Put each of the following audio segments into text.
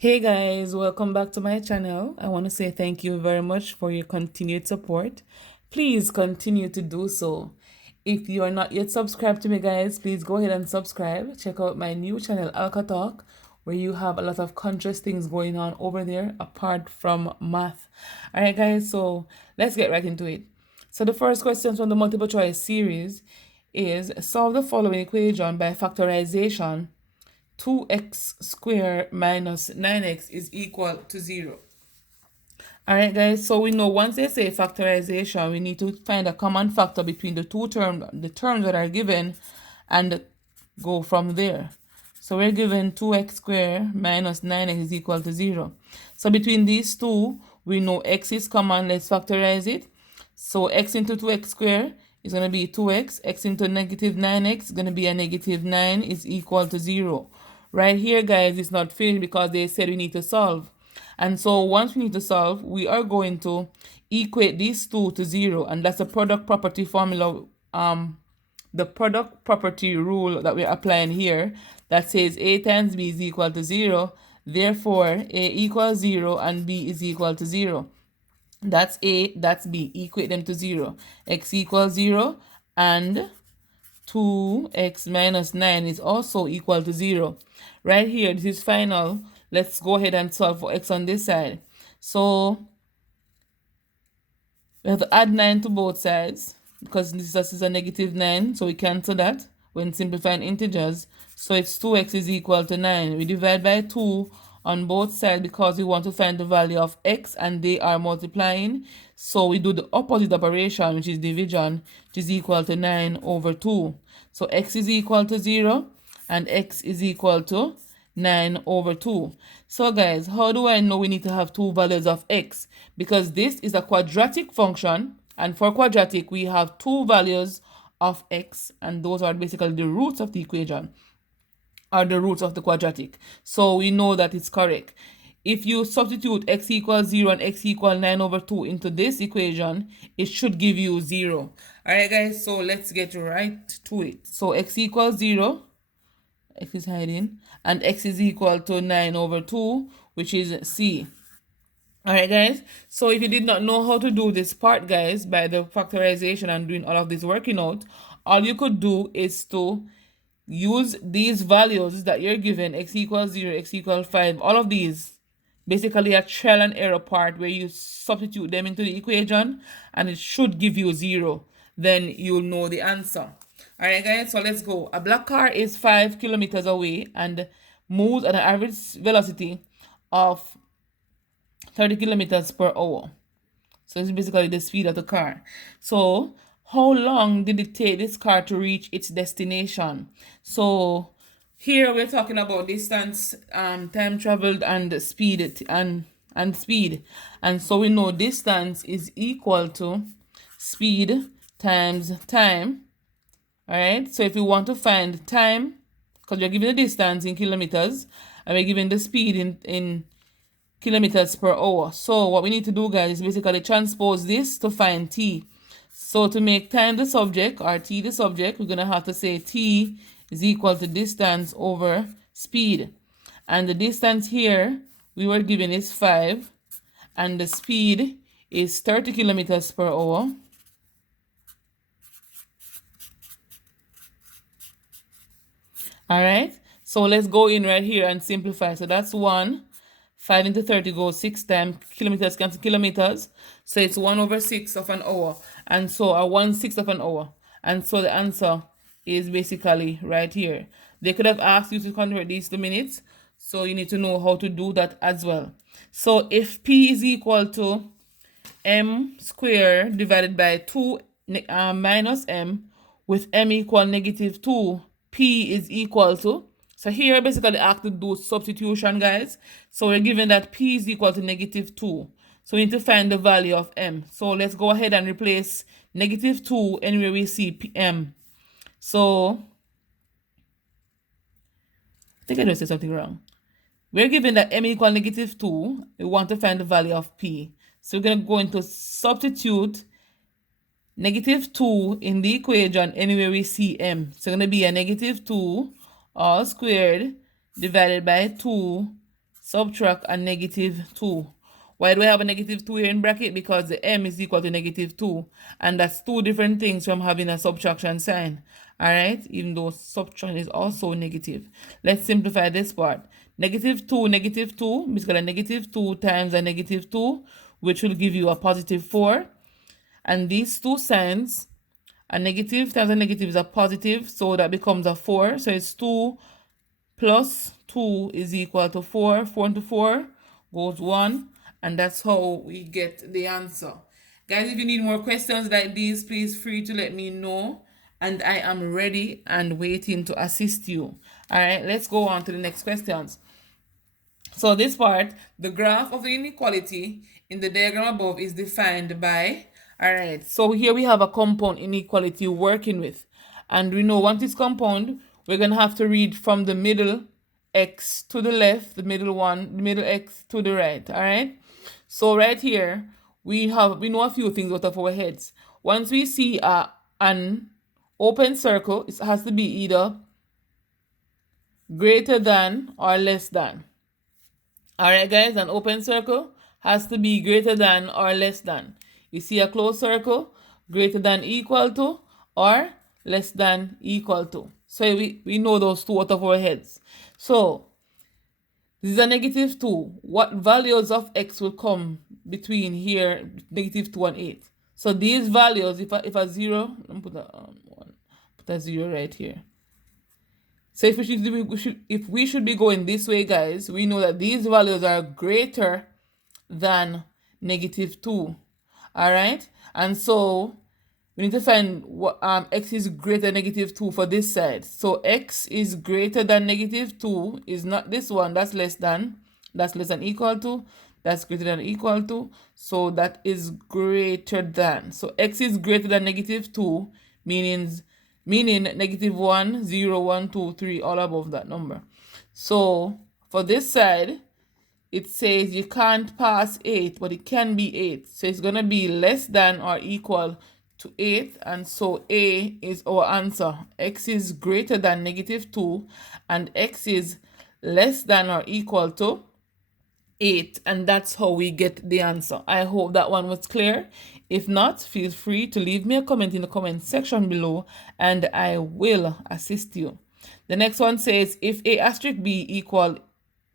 Hey guys, welcome back to my channel. I want to say thank you very much for your continued support. Please continue to do so. If you are not yet subscribed to me, guys, please go ahead and subscribe. Check out my new channel, Alka Talk, where you have a lot of conscious things going on over there apart from math. All right, guys, so let's get right into it. So the first question from the multiple choice series is solve the following equation by factorization. 2x squared minus 9x is equal to 0. All right, guys, so we know once they say factorization, we need to find a common factor between the terms that are given, and go from there. So we're given 2x squared minus 9x is equal to 0. So between these two, we know x is common. Let's factorize it. So x into 2x squared is going to be 2x. X into negative 9x is going to be a negative 9 is equal to 0. Right here, guys, it's not finished because they said we need to solve. And so once we need to solve, we are going to equate these two to 0. And that's the product property formula, the product property rule that we're applying here, that says a times b is equal to 0. Therefore, a equals 0 and b is equal to 0. That's a, that's b. Equate them to 0. X equals 0 and 2x minus 9 is also equal to 0. Right here, this is final. Let's go ahead and solve for x on this side. So we have to add 9 to both sides because this is a negative 9, so we cancel that when simplifying integers. So it's 2x is equal to 9. We divide by 2 on both sides because we want to find the value of x and they are multiplying. So we do the opposite operation, which is division, which is equal to 9 over 2. So x is equal to 0 and x is equal to 9 over 2. So guys, how do I know we need to have two values of x? Because this is a quadratic function, and for quadratic we have two values of x, and those are basically the roots of the equation, are the roots of the quadratic. So we know that it's correct. If you substitute x equals 0 and x equals 9 over 2 into this equation, it should give you 0. Alright guys, so let's get right to it. So x equals 0, x is hiding, and x is equal to 9 over 2, which is C. Alright guys, so if you did not know how to do this part, guys, by the factorization and doing all of this working out, all you could do is to use these values that you're given, x equals 0, x equals 5, all of these, basically a trial and error part where you substitute them into the equation and it should give you 0. Then you'll know the answer. Alright guys, so let's go. A black car is 5 kilometers away and moves at an average velocity of 30 kilometers per hour. So it's basically the speed of the car. So how long did it take this car to reach its destination? So here we're talking about distance, time traveled, and speed, and speed. And so we know distance is equal to speed times time. All right, so if we want to find time, because we're given the distance in kilometers and we're given the speed in kilometers per hour. So what we need to do, guys, is basically transpose this to find t. So to make time the subject, or t the subject, we're going to have to say t is equal to distance over speed. And the distance here we were given is 5, and the speed is 30 kilometers per hour. All right, so let's go in right here and simplify. So that's 1. 5 into 30 goes 6 times. Kilometers cancel kilometers. So it's 1 over 6 of an hour. And so a 1/6 of an hour. And so the answer is basically right here. They could have asked you to convert these to minutes. So you need to know how to do that as well. So if P is equal to m squared divided by 2 minus m, with m equal negative 2, P is equal to, so here I basically have to do substitution, guys. So we're given that P is equal to negative 2. So we need to find the value of m. So let's go ahead and replace negative 2 anywhere we see m. So I think I just said something wrong. We're given that m equal negative 2. We want to find the value of P. So we're going to go into substitute negative 2 in the equation anywhere we see m. So it's going to be a negative 2 all squared divided by 2 subtract a negative 2. Why do I have a negative 2 here in bracket? Because the m is equal to negative 2. And that's two different things from having a subtraction sign. Alright? Even though subtraction is also negative. Let's simplify this part. Negative 2, basically negative 2 times a negative 2, which will give you a positive 4. And these two signs, a negative times a negative is a positive, so that becomes a 4. So it's 2 plus 2 is equal to 4. 4 into 4 goes 1. And that's how we get the answer. Guys, if you need more questions like these, please free to let me know. And I am ready and waiting to assist you. All right, let's go on to the next questions. So this part, the graph of the inequality in the diagram above is defined by, all right, so here we have a compound inequality working with. And we know once it's compound, we're going to have to read from the middle x to the left, the middle x to the right, all right? So right here, we know a few things out of our heads. Once we see an open circle, it has to be either greater than or less than. All right, guys, an open circle has to be greater than or less than. You see a closed circle, greater than equal to or less than equal to. So we know those two out of our heads. So this is a negative 2. What values of x will come between here, negative 2 and 8? So these values, if a 0, I'm put a 0 right here. So if we should be going this way, guys, we know that these values are greater than negative 2. All right? And so we need to find what x is greater than negative 2 for this side. So x is greater than negative 2 is not this one. That's less than equal to. That's greater than equal to. So that is greater than. So x is greater than negative 2, meaning negative 1, 0, 1, 2, 3, all above that number. So for this side, it says you can't pass 8, but it can be 8. So it's going to be less than or equal to 8. And so A is our answer. X is greater than negative 2, and x is less than or equal to 8. And that's how we get the answer. I hope that one was clear. If not, feel free to leave me a comment in the comment section below and I will assist you. The next one says if A asterisk B equal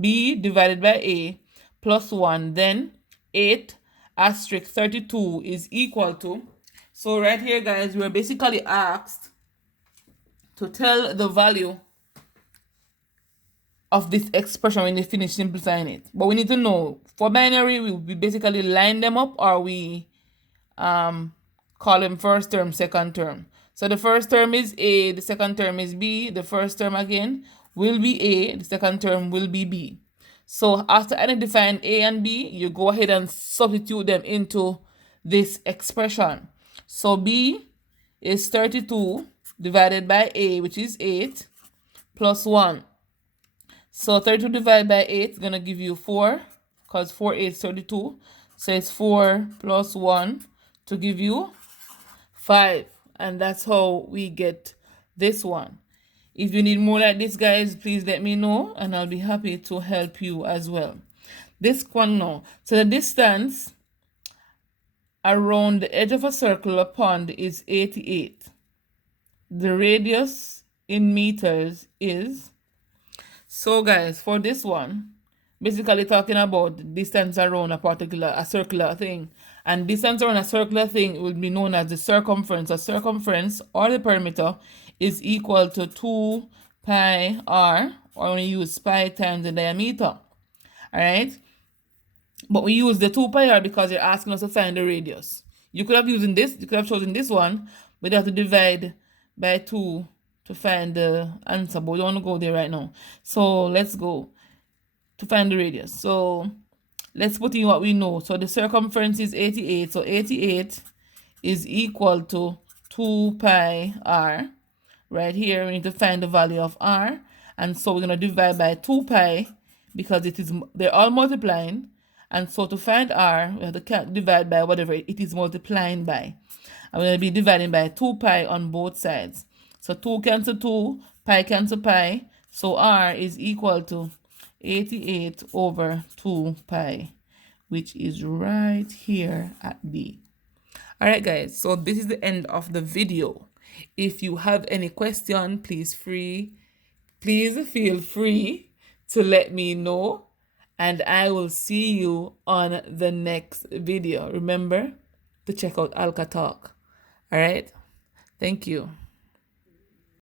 B divided by A plus 1, then 8 asterisk 32 is equal to. So right here, guys, we're basically asked to tell the value of this expression when you finish simplifying it. But we need to know, for binary, we basically line them up, or we call them first term, second term. So the first term is A, the second term is B. The first term again will be A, the second term will be B. So after identifying A and B, you go ahead and substitute them into this expression. So B is 32 divided by A, which is 8, plus 1. So 32 divided by 8 is going to give you 4, because 4 is 32. So it's 4 plus 1 to give you 5. And that's how we get this one. If you need more like this, guys, please let me know, and I'll be happy to help you as well. This one now. So the distance around the edge of a circle or pond is 88. The radius in meters is... So guys, for this one, basically talking about distance around a circular thing. And distance around a circular thing will be known as the circumference. A circumference, or the perimeter, is equal to 2 pi r, or we use pi times the diameter. Alright? But we use the 2 pi r because you're asking us to find the radius. You could have chosen this one, but you have to divide by 2 to find the answer, but we don't want to go there right now. So let's go to find the radius. So let's put in what we know. So the circumference is 88. So 88 is equal to 2 pi r. Right here, we need to find the value of r. And so we're going to divide by 2 pi because they're all multiplying. And so to find r, we have to divide by whatever it is multiplying by. I'm going to be dividing by 2 pi on both sides. So 2 cancel 2, pi cancel pi. So r is equal to 88 over 2 pi, which is right here at B. All right, guys, so this is the end of the video. If you have any question, please feel free to let me know, and I will see you on the next video. Remember to check out Alka Talk. All right, thank you.